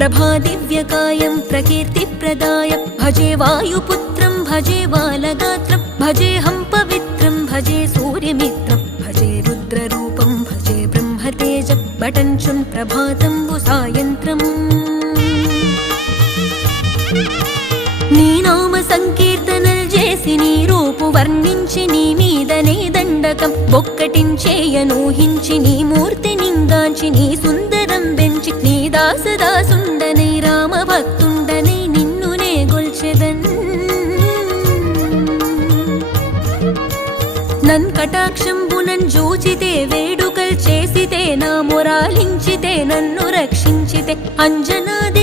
ప్రభాదివ్యకాయం ప్రకీర్తిప్రదాయ భజే వాయుపుత్రం భజే బాలగాత్రం భజేహం పవిత్రం భజే సూర్యమిత్రం భజే రుద్రరూపం భజే బ్రహ్మతేజం బటంచున్ ప్రభాతంబు సాయంత్రం నీ నామ సంకీర్తనల్ చేసి నీ రూపు వర్ణించి నీ మీదనే దండకం బొక్కటించేయనూహించి నీ మూర్తి నింగాంచి నీ సుందరం బెంచి నీ దాసదాసుండనై రామభక్తుండనై నిన్నునే గొల్చెదన్ నన్ కటాక్షంబునన్ జూచితే వేడుకల్ చేసితే నా మొరాలించితే నన్ను రక్షించితే అంజనాది